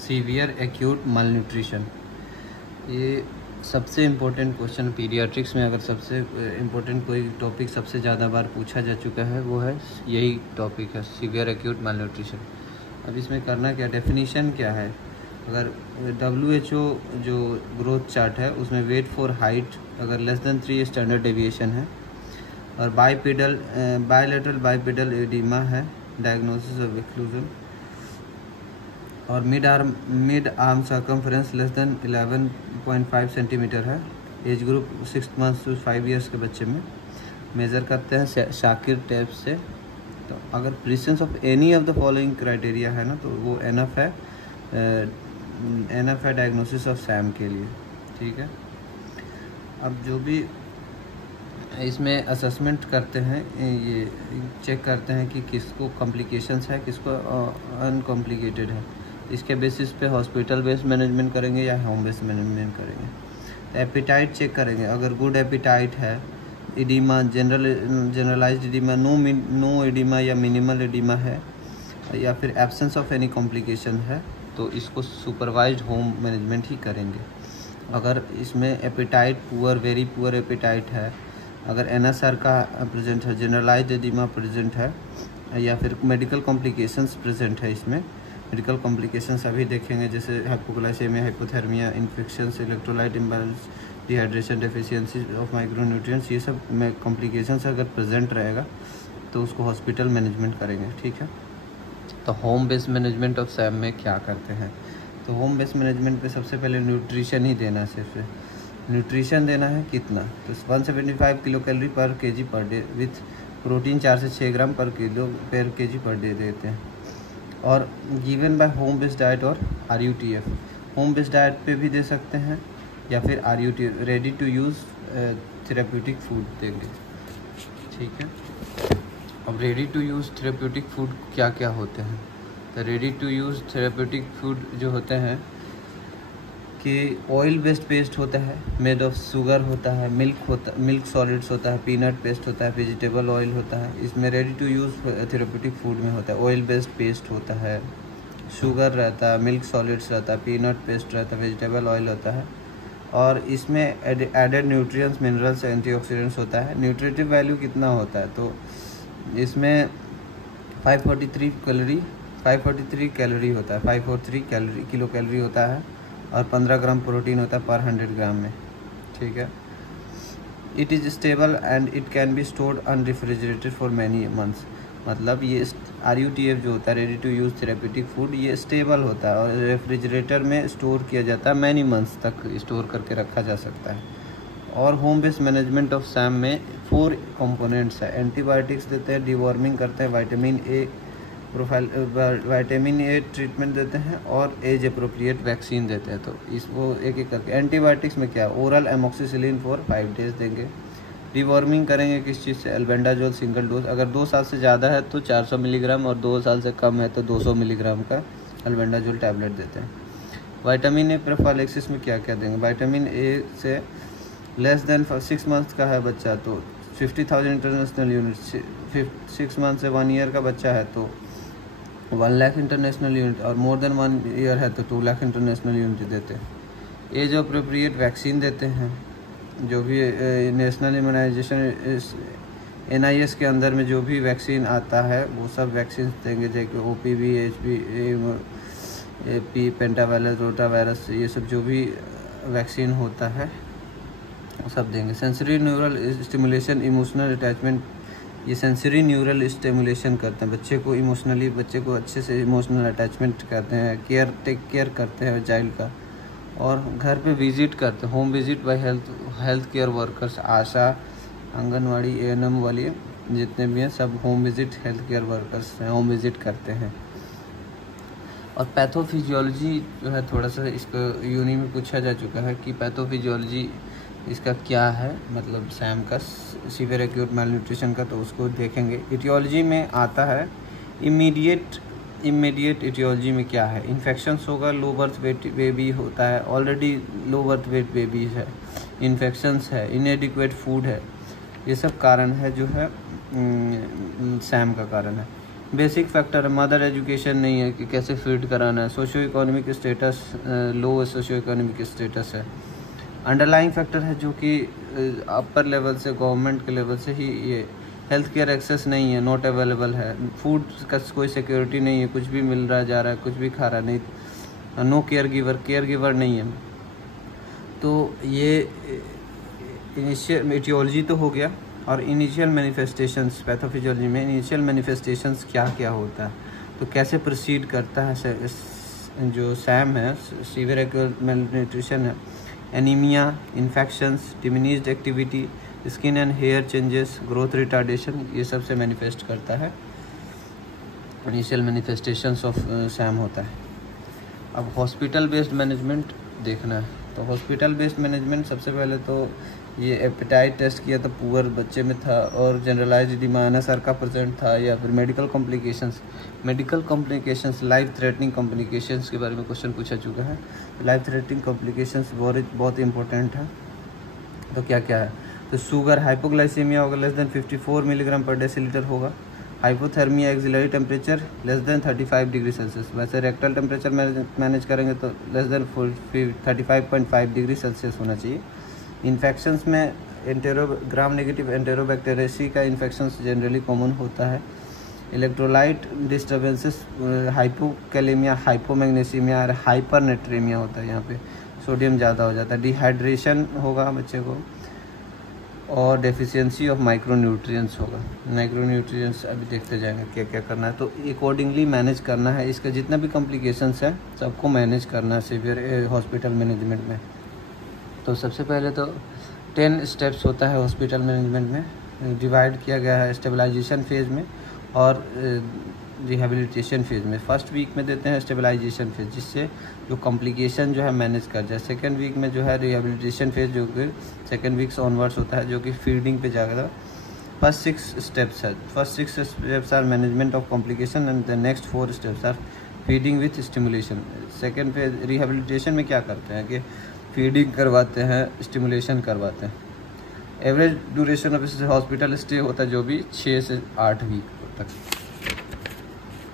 Severe acute malnutrition, ये सबसे important question paediatrics में। अगर सबसे इम्पोर्टेंट कोई टॉपिक सबसे ज़्यादा बार पूछा जा चुका है वो है यही टॉपिक है, सीवियर एक्यूट malnutrition। अब इसमें करना क्या, डेफिनेशन क्या है। अगर WHO जो ग्रोथ चार्ट है उसमें वेट फॉर हाइट अगर लेस देन 3 स्टैंडर्ड डेविएशन है और बायलैटरल बाइपेडल एडिमा है, डायग्नोसिस ऑफ एक्लूजन, और mid arm circumference less than 11.5 centimetre है, age group 6 months to 5 years के बच्चे में मेज़र करते हैं शाकिर टेप से। तो अगर presence of any of the following criteria है ना तो वो एनफ है डायग्नोसिस ऑफ सैम के लिए, ठीक है। अब जो भी इसमें असेसमेंट करते हैं, ये चेक करते हैं कि किसको कॉम्प्लिकेशंस है, किसको अनकॉम्प्लिकेटेड है। इसके बेसिस पे हॉस्पिटल बेस्ड मैनेजमेंट करेंगे या होम बेस्ड मैनेजमेंट करेंगे। तो एपिटाइट चेक करेंगे, अगर गुड एपिटाइट है, oedema generalised oedema, no oedema या मिनिमल एडिमा है, या फिर एब्सेंस ऑफ एनी कॉम्प्लिकेशन है, तो इसको सुपरवाइज्ड होम मैनेजमेंट ही करेंगे। अगर इसमें appetite poor, very poor appetite है, अगर NSR का प्रेजेंट है, जनरलाइज्ड एडिमा प्रेजेंट है, या फिर मेडिकल कॉम्प्लिकेशंस प्रेजेंट है, इसमें मेडिकल कॉम्प्लिकेशंस अभी देखेंगे जैसे hypoglycaemia, hypothermia, infections, electrolyte imbalance, dehydration, deficiency of micronutrients, ये सब में कॉम्प्लिकेशंस अगर प्रेजेंट रहेगा तो उसको हॉस्पिटल मैनेजमेंट करेंगे, ठीक है। तो home based management of Sam में क्या करते हैं, तो होम बेस्ड मैनेजमेंट पे सबसे पहले न्यूट्रिशन ही देना, सिर्फ न्यूट्रिशन देना है। कितना, तो 175 किलो कैलोरी पर KG per day with protein 4 से 6 ग्राम पर केजी पर डे देते हैं, और given by home based diet और RUTF। होम बेस्ड डाइट पे भी दे सकते हैं या फिर RUTF ready to use therapeutic food देंगे, ठीक है। अब ready to use therapeutic food क्या क्या होते हैं, तो ready to use therapeutic food जो होते हैं कि ऑयल बेस्ड पेस्ट होता है, मेड ऑफ शुगर होता है, मिल्क सॉलिड्स होता है, पीनट पेस्ट होता है, वेजिटेबल ऑयल होता है। इसमें ready to use therapeutic food में होता है ऑयल बेस्ड पेस्ट होता है, शुगर रहता है, मिल्क सॉलिड्स रहता है, पीनट पेस्ट रहता है, वेजिटेबल ऑयल होता है, और इसमें एडेड न्यूट्रिएंट्स, मिनरल्स, एंटीऑक्सीडेंट्स होता है। न्यूट्रिटिव वैल्यू कितना होता है, तो इसमें 543 कैलोरी होता है, 543 किलो कैलोरी होता है, और 15 ग्राम प्रोटीन होता है पर 100 ग्राम में, ठीक है। It is stable and it can be stored unrefrigerated for many months, मतलब ये RUTF जो होता है ready to use therapeutic food, ये स्टेबल होता है और रेफ्रिजरेटर में स्टोर किया जाता है, मैनी मंथ्स तक स्टोर करके रखा जा सकता है। और home based management of Sam में 4 कंपोनेंट्स है। एंटीबायोटिक्स देते हैं, डिवॉर्मिंग करते हैं, विटामिन ए ट्रीटमेंट देते हैं, और एज अप्रोप्रिएट वैक्सीन देते हैं। तो इसको एक एक करके, एंटीबायोटिक्स में क्या, ओरल एमोक्सिसिलिन फॉर 5 डेज देंगे। डिवॉर्मिंग करेंगे किस चीज़ से, एल्बेंडाजोल सिंगल डोज, अगर 2 साल से ज़्यादा है तो 400 मिलीग्राम, और 2 साल से कम है तो 200 मिलीग्राम का एल्बेंडाजोल टैबलेट देते हैं। विटामिन ए प्रोफाइलैक्सिस में क्या क्या देंगे, विटामिन ए से लेस देन 6 मंथ्स का है बच्चा तो 50,000 इंटरनेशनल यूनिट, 6 मंथ से 1 ईयर का बच्चा है तो 1 लाख इंटरनेशनल यूनिट, और मोर देन 1 ईयर है तो 2 लाख इंटरनेशनल यूनिट देते हैं। एज अप्रोप्रिएट वैक्सीन देते हैं, जो भी नेशनल इम्यूनाइजेशन NIS के अंदर में जो भी वैक्सीन आता है वो सब वैक्सीन देंगे, जैसे OPV, HP, पेंटावायरस, रोटावायरस, ये सब जो भी वैक्सीन होता है सब देंगे। Sensory neural stimulation, emotional attachment, ये सेंसरी न्यूरल स्टिमुलेशन करते हैं बच्चे को, इमोशनली बच्चे को अच्छे से इमोशनल अटैचमेंट करते हैं, टेक केयर करते हैं चाइल्ड का, और घर पे विजिट करते हैं, home visit by health care workers, Asha, anganwadi, ANM वाली जितने भी हैं सब home visit health care workers हैं, होम विजिट करते हैं। और पैथोफिजियोलॉजी जो है, थोड़ा सा इसको यूनी में पूछा जा चुका है कि पैथोफिजियोलॉजी इसका क्या है, मतलब सैम का सीवियर एक्यूट malnutrition का, तो उसको देखेंगे। इटियोलॉजी में आता है इमीडिएट इटियोलॉजी में क्या है, इन्फेक्शंस होगा, लो बर्थ वेट बेबी होता है, already low birth weight baby है, इन्फेक्शंस है, इनएडिक्वेट फूड है, ये सब कारण है जो है सैम का कारण है। बेसिक फैक्टर है, मदर एजुकेशन नहीं है कि कैसे फीड कराना है, सोशियो इकोनॉमिक स्टेटस लो सोशियो इकोनॉमिक स्टेटस है। अंडरलाइंग फैक्टर है जो कि अपर लेवल से, गवर्नमेंट के लेवल से ही ये हेल्थ केयर एक्सेस नहीं है, नॉट अवेलेबल है, फूड का कोई सिक्योरिटी नहीं है, कुछ भी मिल रहा जा रहा है, कुछ भी खा रहा नहीं, नो केयर गिवर नहीं है। तो ये इनिशियल एटियोलॉजी तो हो गया, और इनिशियल मैनिफेस्टेशंस, पैथोफिजियोलॉजी में इनिशियल मैनिफेस्टेशंस क्या क्या होता है, तो कैसे प्रोसीड करता है जो सैम है, सीवियर एक्यूट मैलन्यूट्रिशन है, anaemia, infections, diminished activity, skin and hair changes, growth retardation, ये सब से मैनिफेस्ट करता है, इनिशियल मैनिफेस्टेशंस ऑफ सैम होता है। अब हॉस्पिटल बेस्ड मैनेजमेंट देखना है, तो हॉस्पिटल बेस्ड मैनेजमेंट सबसे पहले तो ये एपेटाइट टेस्ट किया तो पुअर बच्चे में था, और जनरलाइज्ड एडिमा एनएसआर का प्रेजेंट था, या फिर medical complications life threatening complications के बारे में क्वेश्चन पूछा चुका है। लाइफ थ्रेटनिंग कॉम्प्लिकेशंस बहुत इंपॉर्टेंट है। तो क्या क्या है, तो शुगर, हाइपोग्लाइसीमिया होगा लेस देन 54 मिलीग्राम पर डेसीलीटर होगा, hypothermia, axillary temperature less than 35 degree Celsius, वैसे रेक्टल टेम्परेचर मैनेज करेंगे तो लेस देन 35.5 डिग्री सेल्सियस होना चाहिए। इन्फेक्शंस में ग्राम नेगेटिव एंटेरोबैक्टीरियासी का इन्फेक्शंस जनरली कॉमन होता है। इलेक्ट्रोलाइट डिस्टर्बेंसेस, हाइपोकैलेमिया, हाइपोमैग्नीशियमिया और हाइपरनेट्रेमिया होता है, यहाँ पे सोडियम ज़्यादा हो जाता है। डिहाइड्रेशन होगा बच्चे को, और डेफिशिएंसी ऑफ माइक्रोन्यूट्रिएंट्स होगा। माइक्रोन्यूट्रिएंट्स अभी देखते जाएंगे क्या क्या करना है, तो अकॉर्डिंगली मैनेज करना है। इसका जितना भी कॉम्प्लिकेशंस है सबको मैनेज करना है सीवियर हॉस्पिटल मैनेजमेंट में। तो सबसे पहले तो 10 स्टेप्स होता है हॉस्पिटल मैनेजमेंट में, डिवाइड किया गया है स्टेबलाइजेशन फेज़ में और रिहेबिलिटेशन फेज़ में। फर्स्ट वीक में देते हैं स्टेबलाइजेशन फेज़, जिससे जो कॉम्प्लिकेशन जो है मैनेज कर जाए। सेकेंड वीक में जो है रिहेबिलिटेशन फेज़, जो कि सेकेंड वीक से ऑनवर्ड्स होता है, जो कि फीडिंग पे जाएगा। फर्स्ट 6 स्टेप्स है, first 6 steps are management of complication and the next 4 steps are feeding with stimulation. Second phase rehabilitation में क्या करते हैं कि फीडिंग करवाते हैं, स्टिमुलेशन करवाते हैं। Average duration of hospital stay होता है जो भी 6 से 8 वीक तक।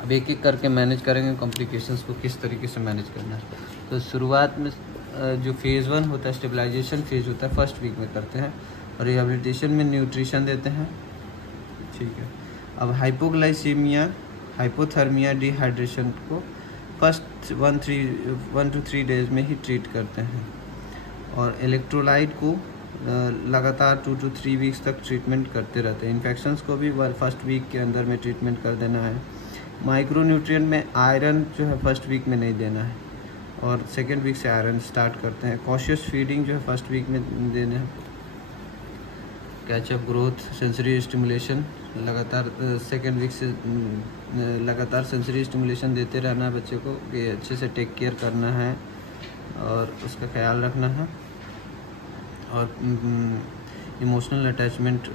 अब एक एक करके मैनेज करेंगे कॉम्प्लिकेशंस को किस तरीके से मैनेज करना है। तो शुरुआत में जो फेज़ 1 होता है स्टेबलाइजेशन फेज़ होता है, फर्स्ट वीक में करते हैं, और रिहेबिलिटेशन में न्यूट्रिशन देते हैं, ठीक है। अब हाइपोग्लाइसीमिया, हाइपोथर्मिया, डिहाइड्रेशन को फर्स्ट 1 to 3 डेज में ही ट्रीट करते हैं, और इलेक्ट्रोलाइट को लगातार 2 to 3 वीक्स तक ट्रीटमेंट करते रहते हैं। इन्फेक्शंस को भी फर्स्ट वीक के अंदर में ट्रीटमेंट कर देना है। माइक्रोन्यूट्रिएंट में आयरन जो है फर्स्ट वीक में नहीं देना है, और सेकेंड वीक से आयरन स्टार्ट करते हैं। कॉशियस फीडिंग जो है फर्स्ट वीक में देना है। कैचअप, ग्रोथ, सेंसरी स्टिमुलेशन लगातार सेकेंड वीक से लगातार सेंसरी स्टिमुलेशन देते रहना है बच्चे को, कि अच्छे से टेक केयर करना है और उसका ख्याल रखना है, और इमोशनल अटैचमेंट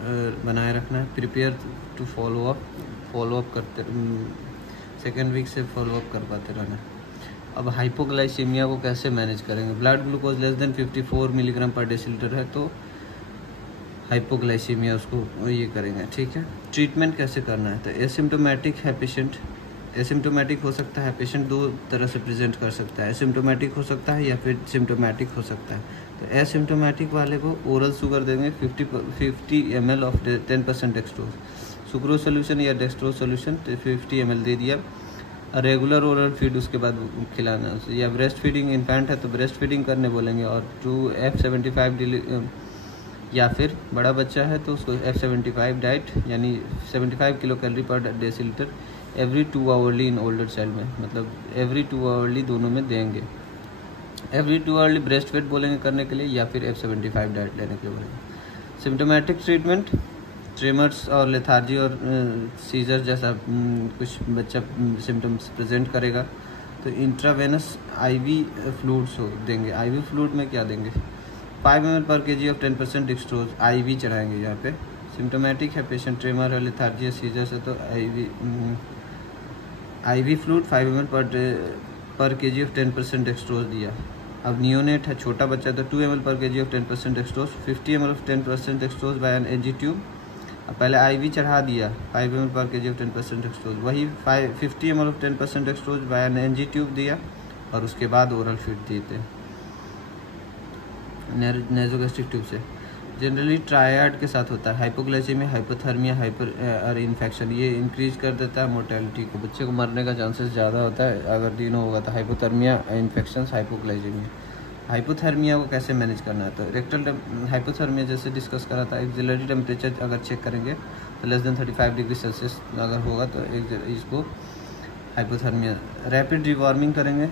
बनाए रखना है। प्रिपेयर टू फॉलो अप करते सेकेंड वीक से फॉलो अप करवाते रहना है। अब हाइपोग्लाइसीमिया को कैसे मैनेज करेंगे। Blood glucose less than 54 milligram पर डेसीलीटर है तो हाइपोग्लाइसीमिया उसको ये करेंगे, ठीक है। ट्रीटमेंट कैसे करना है, तो एसिम्टोमेटिक है पेशेंट, एसिम्टोमेटिक हो सकता है पेशेंट, 2 तरह से प्रेजेंट कर सकता है। एसिम्टोमेटिक हो सकता है या फिर सिम्टोमेटिक हो सकता है। तो एसिम्टोमेटिक वाले को ओरल शुगर देंगे 50 ml of 10% dextrose, sucrose solution या डेक्सट्रोज सोल्यूशन तो 50 ml दे दिया। रेगुलर ओरल फीड उसके बाद खिलाना है उसे, या ब्रेस्ट फीडिंग इन्फेंट है तो ब्रेस्ट फीडिंग करने बोलेंगे, और 2F75 या फिर बड़ा बच्चा है तो उसको F75 डाइट यानी 75 किलो कैलोरी पर decilitre every 2 hourly in older child में, मतलब एवरी 2 आवरली दोनों में देंगे। एवरी 2 आवरली ब्रेस्ट फीड बोलेंगे करने के लिए, या फिर F75 डाइट लेने के लिए बोलेंगे। सिम्टोमेटिक ट्रीटमेंट, ट्रेमर्स और लेथार्जी और सीजर जैसा कुछ बच्चा सिम्टम्स प्रेजेंट करेगा तो इंट्रावेनस IV फ्लूइड्स देंगे। IV फ्लूइड में क्या देंगे, 5 ml पर kg ऑफ 10% डेक्सट्रोज IV चढ़ाएंगे यहाँ पे। सिम्टोमेटिक है पेशेंट, ट्रेमर है, लेथार्जी है, सीजर है तो IV फ्लूइड 5 ml पर kg ऑफ 10% डेक्सट्रोज दिया। अब नियोनेट है, छोटा बच्चा तो 2 ml पर kg of 10% dextrose, 50 ml of 10% dextrose by an NG tube. पहले IV चढ़ा दिया 5 ml पर kg ऑफ 10% एक्सट्रोज, वही 50 ml of 10% dextrose by NG tube दिया और उसके बाद ओरल फीड दिए थे नेजोगैस्ट्रिक ट्यूब से। जनरली ट्रायड के साथ होता है, हाइपोग्लाइसेमिया, हाइपोथर्मिया, हाइपर और इन्फेक्शन, ये इंक्रीज कर देता है मोर्टेलिटी को, बच्चे को मरने का चांसेस ज़्यादा होता है अगर तीनों होगा तो हाइपोथर्मिया, इन्फेक्शन, हाइपोग्लाइसेमिया। हाइपोथर्मिया को कैसे मैनेज करना है, तो रेक्टल हाइपोथर्मिया जैसे डिस्कस करा था, एक्सिलरी टेम्परेचर अगर चेक करेंगे तो लेस देन 35 डिग्री सेल्सियस अगर होगा तो इसको हाइपोथर्मिया। रैपिड डिवॉर्मिंग करेंगे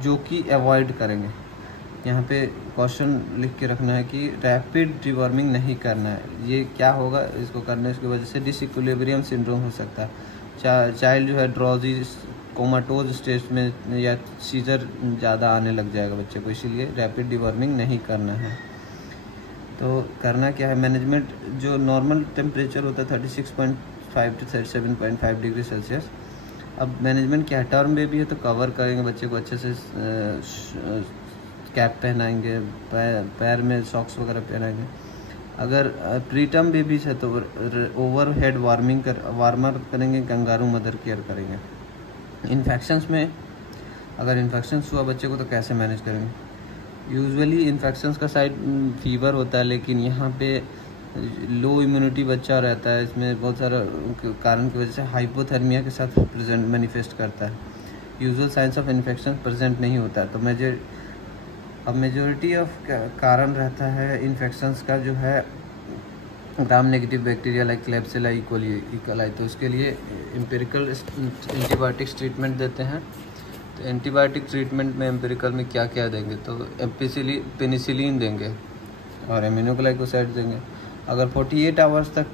जो कि अवॉइड करेंगे, यहाँ पे क्वेश्चन लिख के रखना है कि रैपिड डिवॉर्मिंग नहीं करना है। ये क्या होगा, इसको करने की वजह से डिसइक्विलिब्रियम सिंड्रोम हो सकता है, चाइल्ड जो है ड्रॉजी कोमाटोज स्टेज में या सीजर ज़्यादा आने लग जाएगा बच्चे को, इसीलिए रैपिड डिवॉर्मिंग नहीं करना है। तो करना क्या है, मैनेजमेंट जो नॉर्मल टेम्परेचर होता है 36.5 to 37.5 डिग्री सेल्सियस। अब मैनेजमेंट क्या है, टर्म बेबी है तो कवर करेंगे बच्चे को अच्छे से, कैप पहनाएंगे, पैर में सॉक्स वगैरह पहनाएंगे। अगर प्रीटर्म बेबीज है तो ओवर हेड वार्मर करेंगे, कंगारू मदर केयर करेंगे। इन्फेक्शंस में अगर इन्फेक्शंस हुआ बच्चे को तो कैसे मैनेज करेंगे, यूजुअली इन्फेक्शंस का साइड फीवर होता है, लेकिन यहाँ पे लो इम्यूनिटी बच्चा रहता है, इसमें बहुत सारा कारण की वजह से हाइपोथर्मिया के साथ प्रेजेंट मैनिफेस्ट करता है, usual science of infection present नहीं होता है। तो मेजोरिटी ऑफ कारण रहता है इन्फेक्शंस का जो है gram negative bacteria like Klebsiella E coli, तो उसके लिए एम्पिरिकल एंटीबायोटिक्स ट्रीटमेंट देते हैं। तो एंटीबायोटिक ट्रीटमेंट में एम्पिरिकल में क्या क्या देंगे, तो पेनिसिलिन देंगे और एमिनोग्लाइकोसाइड देंगे। अगर 48 आवर्स तक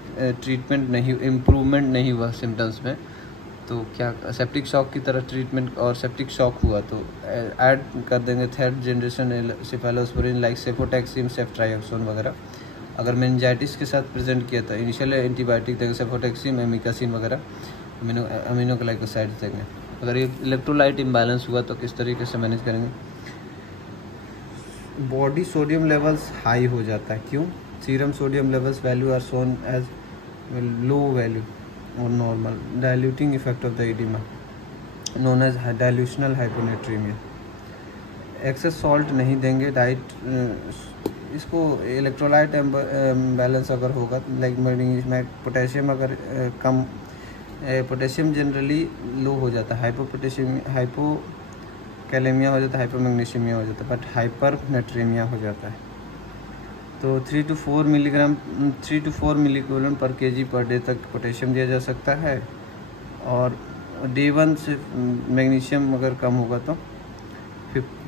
ट्रीटमेंट नहीं, इम्प्रूवमेंट नहीं हुआ सिम्टम्स में, तो क्या सेप्टिक शॉक की तरह ट्रीटमेंट, और सेप्टिक शॉक हुआ तो ऐड कर देंगे third generation cephalosporin like cefotaxime, सेफ्ट्राइक्सोन वगैरह। अगर मेनिंजाइटिस के साथ प्रेजेंट किया तो इनिशियल एंटीबायोटिक देंगे, सेफोटैक्सिम, एमिकासिन वगैरह, अमीनोग्लाइकोसाइड देंगे। अगर ये इलेक्ट्रोलाइट इम्बैलेंस हुआ तो किस तरीके से मैनेज करेंगे, बॉडी सोडियम लेवल्स हाई हो जाता है, क्यों, serum sodium levels value are shown as low value और normal, diluting effect of the oedema known as dilutional hyponatraemia. Excess salt नहीं देंगे, डाइट इसको इलेक्ट्रोलाइट बैलेंस अगर होगा लाइक मैग्नीशियम, पोटेशियम अगर कम, पोटेशियम जनरली लो हो जाता है, हाइपोकैलेमिया हो जाता है, हाइपोमैग्नीशियमिया हो जाता है, बट हाइपरनेट्रीमिया हो जाता है। तो 3 to 4 मिलीग्राम पर केजी पर डे तक पोटेशियम दिया जा सकता है। और डे 1 से मैग्नीशियम अगर कम होगा तो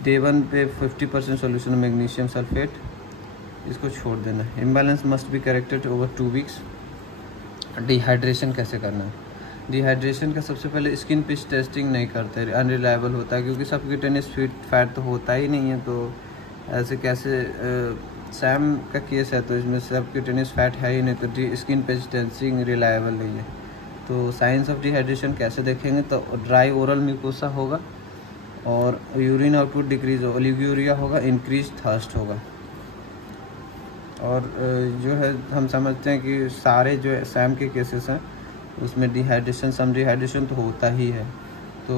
डे 1 पे 50% सोल्यूशन मैग्नीशियम सल्फेट, इसको छोड़ देना है। Imbalance must be corrected over 2 weeks. Dehydration कैसे करना है, डिहाइड्रेशन का सबसे पहले स्किन पिच टेस्टिंग नहीं करते, अनरिलायबल होता है क्योंकि सबक्यूटेनियस फैट तो होता ही नहीं है, तो ऐसे कैसे, सैम का केस है तो इसमें सबक्यूटेनियस फैट है ही नहीं, तो स्किन पिच टेस्टिंग रिलायबल नहीं है। तो साइंस ऑफ डिहाइड्रेशन कैसे देखेंगे, तो ड्राई ओरल म्यूकोसा होगा और यूरिन आउटपुट डिक्रीज, ओलिगोरिया होगा, इंक्रीज थर्स्ट होगा। और जो है हम समझते हैं कि सारे जो है सैम के केसेस हैं उसमें डिहाइड्रेशन, सम डिहाइड्रेशन तो होता ही है। तो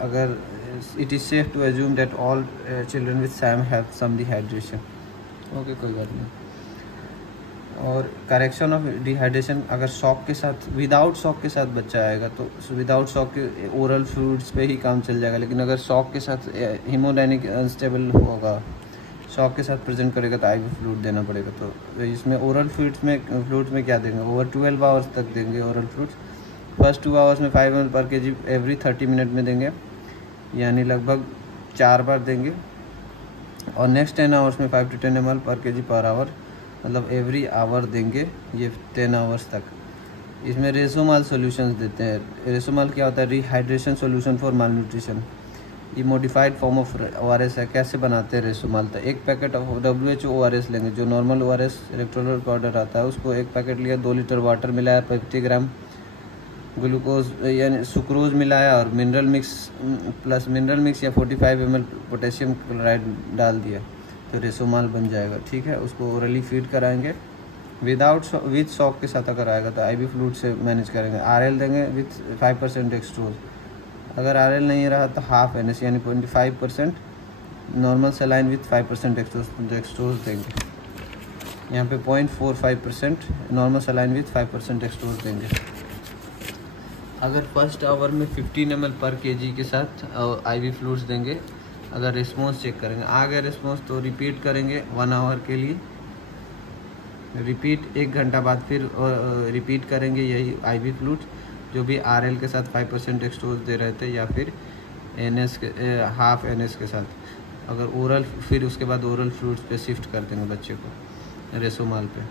अगर it is safe to assume that all children with SAM have some dehydration, okay कोई बात नहीं। और करेक्शन ऑफ डिहाइड्रेशन, अगर शॉक के साथ, विदाउट शॉक के साथ बच्चा आएगा तो विदाउट शॉक के ओरल फ्लूइड्स पे ही काम चल जाएगा, लेकिन अगर शॉक के साथ हीमोडायनिक अनस्टेबल होगा, शॉक के साथ प्रेजेंट करेगा तो आईवी फ्लूइड देना पड़ेगा। तो इसमें ओरल फ्लूइड्स में क्या देंगे, ओवर 12 आवर्स तक देंगे ओरल फ्लूइड्स। फर्स्ट 2 आवर्स में 5 ml पर केजी एवरी 30 मिनट में देंगे, यानी लगभग 4 बार देंगे। और नेक्स्ट 10 आवर्स में 5 to 10 ml पर केजी पर आवर, मतलब एवरी आवर देंगे ये 10 आवर्स तक। इसमें रेसोमाल सॉल्यूशंस देते हैं। रेसोमाल क्या होता है, रिहाइड्रेशन सॉल्यूशन फॉर मालन्यूट्रिशन, ये मॉडिफाइड फॉर्म ऑफ ORS है। कैसे बनाते हैं रेसोमाल, तो एक पैकेट ऑफ WHO ORS लेंगे, जो नॉर्मल ORS इलेक्ट्रोलाइट पाउडर आता है उसको एक पैकेट लिया, 2 लीटर वाटर मिलाया, 50 ग्राम ग्लूकोज यानी सुक्रोज मिलाया और मिनरल मिक्स या 45 ml पोटेशियम क्लोराइड डाल दिया, तो रेसोमाल बन जाएगा। ठीक है, उसको ओरली फीड कराएंगे विथ शॉक के साथ अगर आएगा तो IV फ्लूइड से मैनेज करेंगे। RL देंगे विथ 5% डेक्सट्रोज। अगर RL नहीं रहा तो हाफ NS यानी 25% नॉर्मल सलाइन विथ 5% डेक्सट्रोज देंगे। यहाँ पे 0.45% नॉर्मल सलाइन विथ 5% डेक्सट्रोज देंगे। अगर फर्स्ट आवर में 15 ml पर kg के साथ IV फ्लूइड्स देंगे। अगर रिस्पॉन्स चेक करेंगे, आ गया रिस्पॉन्स तो रिपीट करेंगे 1 आवर के लिए। रिपीट 1 घंटा बाद फिर रिपीट करेंगे यही IV फ्लूइड जो भी RL के साथ 5% डेक्सट्रोज दे रहे थे या फिर NS के हाफ NS के साथ। अगर ओरल, फिर उसके बाद ओरल फ्लूइड्स पे शिफ्ट कर देंगे बच्चे को रेसोमाल पे।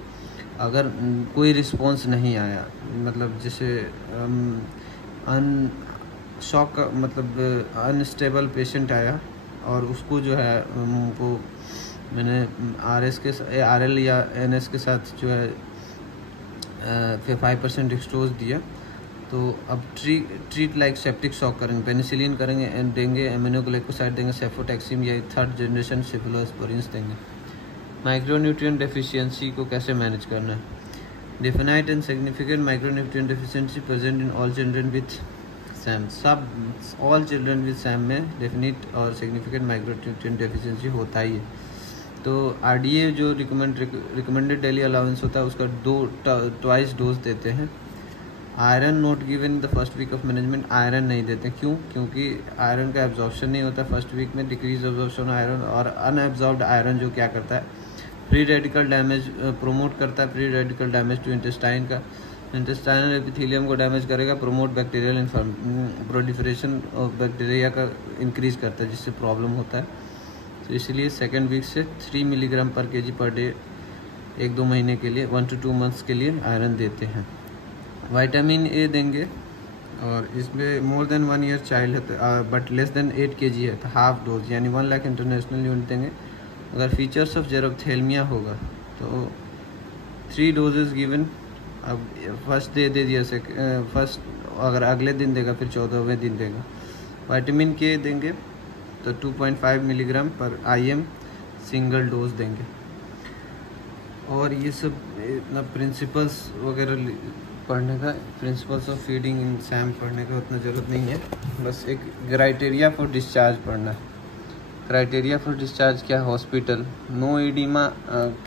अगर कोई रिस्पॉन्स नहीं आया, मतलब जैसे शॉक मतलब अनस्टेबल पेशेंट आया और उसको जो है उनको मैंने RL या NS के साथ जो है फिर 5% डेक्सट्रोज दिया, तो अब ट्रीट लाइक सेप्टिक शॉक करेंगे। पेनिसिलिन करेंगे, देंगे एमिनोग्लाइकोसाइड देंगे, सेफोटैक्सिम या 3rd जनरेशन सेफलोस्पोरिन्स देंगे। माइक्रोन्यूट्रिएंट डेफिशिएंसी को कैसे मैनेज करना है? Definite and significant micronutrient deficiency present in all children with Sam. सब ऑल चिल्ड्रन विथ सैम में डेफिनिट और सिग्निफिकेंट माइक्रोन्यूट्रिएंट डेफिशिएंसी होता ही है। तो RDA जो रिकमेंडेड डेली अलाउंस होता है उसका ट्वाइस डोज देते हैं। Iron not given in the first week of management. Iron नहीं देते, क्यों? क्योंकि आयरन का एब्जॉर्प्शन नहीं होता फर्स्ट वीक में, डिक्रीज एब्जॉर्प्शन आयरन। और अनएब्जॉर्ब्ड आयरन जो क्या करता है, फ्री रेडिकल डैमेज प्रोमोट करता है, free radical damage to intestine का, इंटेस्टाइनल एपिथेलियम को डैमेज करेगा, प्रोमोट बैक्टीरियल प्रोलिफरेशन और बैक्टीरिया का इंक्रीज करता है जिससे प्रॉब्लम होता है। तो इसलिए 2nd वीक से 3 मिलीग्राम पर kg पर डे 1-2 महीने के लिए 1 to 2 months के लिए आयरन देते हैं। विटामिन A देंगे और इसमें मोर देन 1 year चाइल्ड है बट लेस देन 8 kg है तो हाफ डोज यानी 1 लाख इंटरनेशनल यूनिट देंगे। अगर फीचर्स ऑफ जेरोप्थेल्मिया होगा तो 3 डोजेज गिवन। अब फर्स्ट दे दिया फर्स्ट, अगर अगले दिन देगा फिर 14वें दिन देगा। विटामिन K देंगे तो 2.5 मिलीग्राम पर IM सिंगल डोज देंगे। और ये सब इतना प्रिंसिपल्स वगैरह पढ़ने का, principles of feeding in Sam पढ़ने का उतना ज़रूरत नहीं है, बस एक क्राइटेरिया फॉर डिस्चार्ज पढ़ना है। क्राइटेरिया फॉर डिस्चार्ज क्या है? हॉस्पिटल नो एडिमा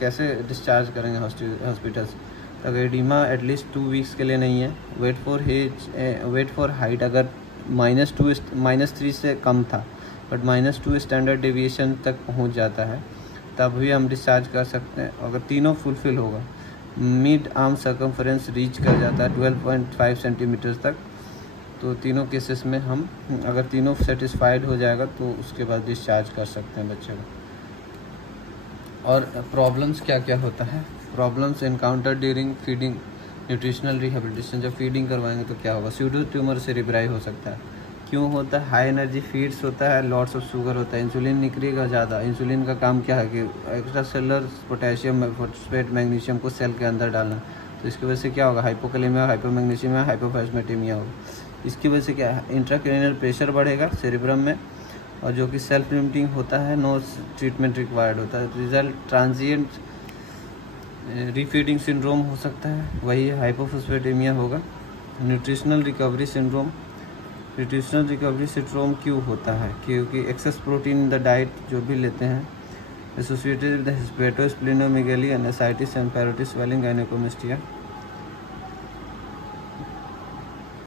कैसे डिस्चार्ज करेंगे हॉस्पिटल से? अगर एडिमा एटलीस्ट 2 वीक्स के लिए नहीं है। वेट फॉर हाइट अगर -3 से कम था बट -2 स्टैंडर्ड डेविएशन तक पहुंच जाता है तब भी हम डिस्चार्ज कर सकते हैं। अगर तीनों फुलफिल होगा, मिड आर्म सर्कमफ्रेंस रीच कर जाता है 12.5 सेंटीमीटर तक, तो तीनों केसेस में हम अगर तीनों सेटिस्फाइड हो जाएगा तो उसके बाद डिस्चार्ज कर सकते हैं बच्चे को। और प्रॉब्लम्स क्या क्या होता है? Problems encounter during feeding nutritional rehabilitation. जब फीडिंग करवाएंगे तो क्या होगा? स्यूडो ट्यूमर सेरेब्राई हो सकता है। क्यों होता है? हाई एनर्जी फीड्स होता है, लॉट्स ऑफ शुगर होता है, इंसुलिन निकलेगा ज़्यादा। इंसुलिन का काम क्या है कि extra cellular potassium, phosphate, magnesium को सेल के अंदर डालना। तो इसकी वजह से क्या होगा? हाइपोकैलेमिया, हाइपोमैग्नीशियमिया, हाइपोफॉस्फेटेमिया होगा। इसकी वजह से क्या है? इंट्राक्रैनियल प्रेशर बढ़ेगा सेरेब्रम में, और जो कि सेल्फ लिमिटिंग होता है, नो ट्रीटमेंट रिक्वायर्ड होता है। रिजल्ट ट्रांजिएंट रीफीडिंग सिंड्रोम हो सकता है, वही हाइपोफॉस्फेटेमिया होगा। Nutritional recovery syndrome. Nutritional recovery syndrome क्यों होता है? क्योंकि excess protein in the diet जो भी लेते हैं एसोसिएटेड विद हेपेटोस्प्लेनोमेगाली, एसाइटिस, एम्पैरिटिस, स्वेलिंग, गायनेकोमेस्टिया।